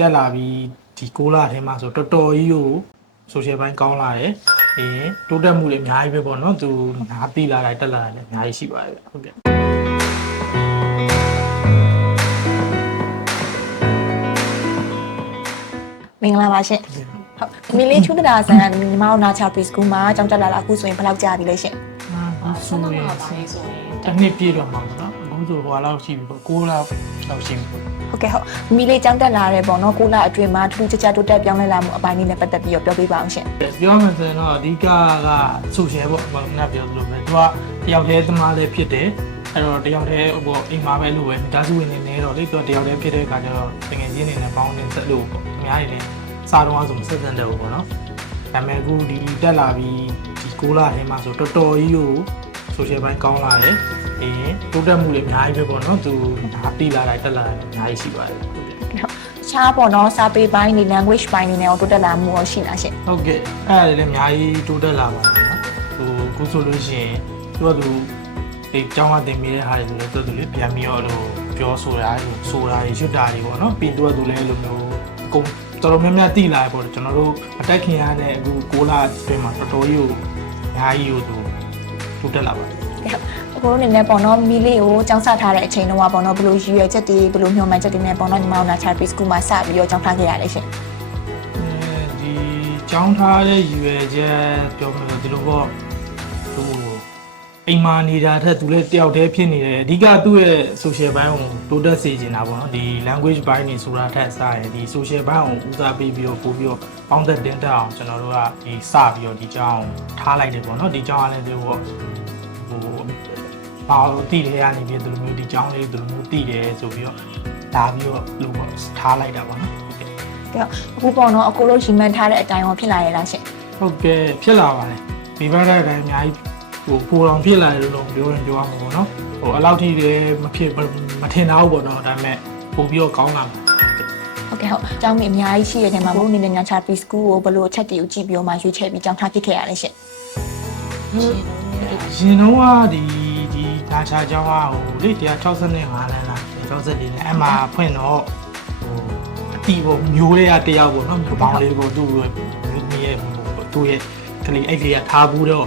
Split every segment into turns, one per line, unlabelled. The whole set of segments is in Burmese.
တက်လာပြီးဒီ6လထဲမှာဆိုတော်တော်ကြီးကို social ဘိုင်းကောင်းလာတယ်။အေးတိုးတက်မှုတွေအများကြီးပဲပေါ့နော်။သူနားတိလာတာတက်လာတာလည်းအများကြီးရှိပါတယ်ဗျဟုတ်ကဲ့
မင်္ဂလာပါရှင်ဟုတ်မီလေးချူတရာဆန်ညီမတို့နာချာပရီစကူမှာကျောင်းတက်လာတာအခုဆိုရင်ဘယ်လောက်ကြာပြီလဲရှင်။
အာဆိုရင်တစ်နှစ်ပြည့်တော့မှာပေါ့နော်။ အခုဆိုဟိုလောက်ရှိပြီပေါ့6လလောက်ရှိပြီပေါ့
ဟုတ်ကဲ့ဟုတ်မီလေးကျောင်းတက်လာတယ်ပေါ့နော်ကိုလာအတွင်းမှာထူးထူးခြားခြားတိုးတက်ပြောင်းလဲလာမှုအပိုင်းလေးနဲ့ပတ်သက်ပြီးတော့ပြောပြပါအောင်ရှင်
ပြောရမယ်ဆိုရင်တော့အဓိကကဆိုရှယ်ပေါ့ဘာလို့လဲပြောသလိုပဲသူကတယောက်တည်းသမားလည်းဖြစ်တယ်အဲ့တော့တယောက်တည်းဟိုအိမ်မှာပဲလို့ပဲမိသားစုဝင်နေနေတော့လေသူကတယောက်တည်းဖြစ်တဲ့အခါကျတော့တကယ်ချင်းနေနဲ့ပေါင်းနေဆက်လို့ပေါ့အများကြီးလေစားတော့ဆိုဆက်စံတယ်ပေါ့နော်ဒါပေမဲ့အခုဒီတက်လာပြီးဒီ6လထဲမှာဆိုတော်တော်ကြီးကိုဆိုရှယ်ဘိုင်းကောင်းလာတယ် အေးတိုးတက်မှုတွေအများကြီးပဲပေါ့နော်သူဒါတိလာတာတက်လာတာအများကြီးရှိပါတယ်ဟုတ်ကဲ့
ရှားပေါ့နော်စာပေပိုင်းနေ language ပိုင်းနေနဲ့တိုးတက်လာမှုရောရှိလားရှင်
ဟုတ်ကဲ့အဲ့ဒါတွေလည်းအများကြီးတိုးတက်လာပါတယ်နော်ဟိုခုဆိုလို့ရှိရင်သူကသူဒီကျောင်းကတင်မိတဲ့ဟာတွေလည်းသူကသူလေးပြန်ပြီးတော့ဟိုပြောဆိုတာဟိုဆိုတာတွေရွတ်တာတွေပေါ့နော်ပြီးတော့သူလည်းအဲ့လိုမျိုးအကုန်တော်တော်များများတိလာပေါ့ကျွန်တော်တို့အတက်ခင်ရတဲ့အခု6လအတွင်းမှာတော်တော်ကြီးကိုအများကြီးကိုသူတိုးတက်လာပါတယ်
အခုတို့အနေနဲ့ပေါ့နော်မီလေးကိုကျောင်းဆထားတဲ့အချိန်တော့ပေါ့နော်ဘယ်လိုရည်ရွယ်ချက်တွေဘယ်လိုမျှော်မှန်းချက်တွေနဲ့ပေါ့နော်ညီမတို့နာချာပရီစကူမှာစပြီးတော့ကျောင်းထားခဲ့ရလဲရှင်
အဲဒီကျောင်းထားတဲ့ရည်ရွယ်ချက်ပြောမလို့ဒီလိုပေါ့သူအိမ်မာနေတာထက်သူလည်းတယောက်တည်းဖြစ်နေတယ်အဓိကသူ့ရဲ့ social ဘိုင်းကိုတိုးတက်စေချင်တာပေါ့နော်ဒီ language ဘိုင်းနေဆိုတာထက်စားရင်ဒီ social ဘိုင်းကိုဦးစားပေးပြီးတော့ပို့ပြီးတော့ပေါင်းသက်တင်တက်အောင်ကျွန်တော်တို့ကဒီစပြီးတော့ဒီကျောင်းထားလိုက်တယ်ပေါ့နော်ဒီကျောင်းကလည်းဒီပေါ့ ဟိုဘာလို့တည်တယ်ကနေပြီးဒီလိုမျိုးဒီကျောင်းလေးဒီလိုမျိုးတည်တယ်ဆိုပြီးတော့လာပြီးတော့လို့ပေါ့ထားလိုက်တာပေါ့နော်
ကဲအခုပေါ့နော်အခုတို့ရီမန်ထားတဲ့အတိုင်းရောဖြစ်လာရလားရှင်
ဟုတ်ကဲ့ဖြစ်လာပါတယ်ဒီဘက်တဲ့အတိုင်းအများကြီးဟိုပူအောင်ဖြစ်လာတယ်လို့တော့ပြောရင်ပြောရမှာပေါ့နော်ဟိုအလောက်ထိလည်းမဖြစ်မထင်တာဘူးပေါ့နော်ဒါပေမဲ့ပို့ပြီးတော့ကောင်းလာမှာ
ဟုတ်ကဲ့ဟုတ်ကျောင်းမိအများကြီးရှိတဲ့ထဲမှာဘုန်းအနေနဲ့ညာချာပီစကူကိုဘယ်လိုအချက်တွေကိုကြည့်ပြီးတော့မှရွေးချယ်ပြီးကျောင်းထားဖြစ်ခဲ့ရလဲရှင်
ရင်တော့ကဒီဒီဒါချာကျောင်းကဟိုလေ165လမ်းလား64လမ်းအဲ့မှာဖွင့်တော့ဟိုအတီပေါ့မျိုးတွေကတယောက်ပေါ့နော်ဘောင်းလေးကိုသူ့ရဲ့ရဲ့သူ့ရဲ့ကလေးအဲ့ဒီကထားဘူးတော့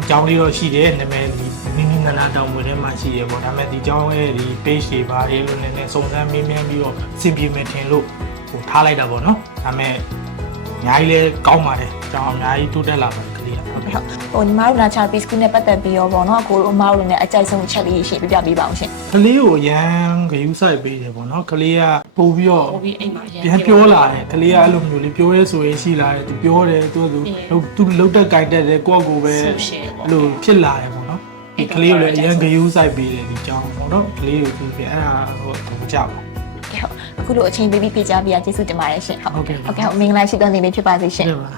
အကြောင်းလေးတော့ရှိတယ်နာမည်ဒီမိမိနာနာတောင်ဝင်ထဲမှာရှိရပေါ့ဒါပေမဲ့ဒီကျောင်းရဲ့ဒီ page တွေပါလေလို့နည်းနည်းစုံစမ်းမေးမြန်းပြီးတော့စင်ပြေမယ်ထင်လို့ဟိုထားလိုက်တာပေါ့နော်ဒါပေမဲ့အများကြီးလဲကောင်းပါတယ်ကျောင်းအများကြီးတိုးတက်လာပါတယ်ကလေးက ဟုတ်ကဲ့
ဟုတ်ဟိုညီမတို့နာချာပီစကူနဲ့ပတ်သက်ပြီးတော့ပေါ့နော်အခုတို့အမတို့နဲ့အကြိုက်ဆုံးအချက်လေးရှင်းပြပြပေးပါအောင်ရှင်
ကလေးကိုရမ်းဂယူးဆိုင်ပေးတယ်ပေါ့နော်ကလေးကပို့ပြီးတော့
ပို့ပြီးအိမ်မှာရန်
ပြန်ပြောလာတယ်ကလေးကအဲ့လိုမျိုးလေးပြောရဲဆိုရင်ရှိလာတယ်သူပြောတယ်သူသူသူလှုပ်တက်ကြိုက်တက်တယ်ကိုယ့်ကိုယ်ပဲ
ဆိုရှယ်ပေါ့
အဲ့လိုဖြစ်လာတယ်ပေါ့နော်ဒီကလေးကိုလည်းအရန်ဂယူးဆိုင်ပေးတယ်ဒီကြောင်းပေါ့နော်ကလေးကိုသူပြအဲ့ဒါဟိုသူကြောက်
ဟုတ်အခုလိုအချိန်ပေးပြီးပြကြပြကျေးဇူးတင်ပါတယ်ရှင်ဟုတ်
ဟုတ်ကဲ့
ဟုတ်ကဲ့ဟုတ်မင်္ဂလာရှိတဲ့နေ့လေးဖြစ်ပါစေရှင်
တယ်ပါ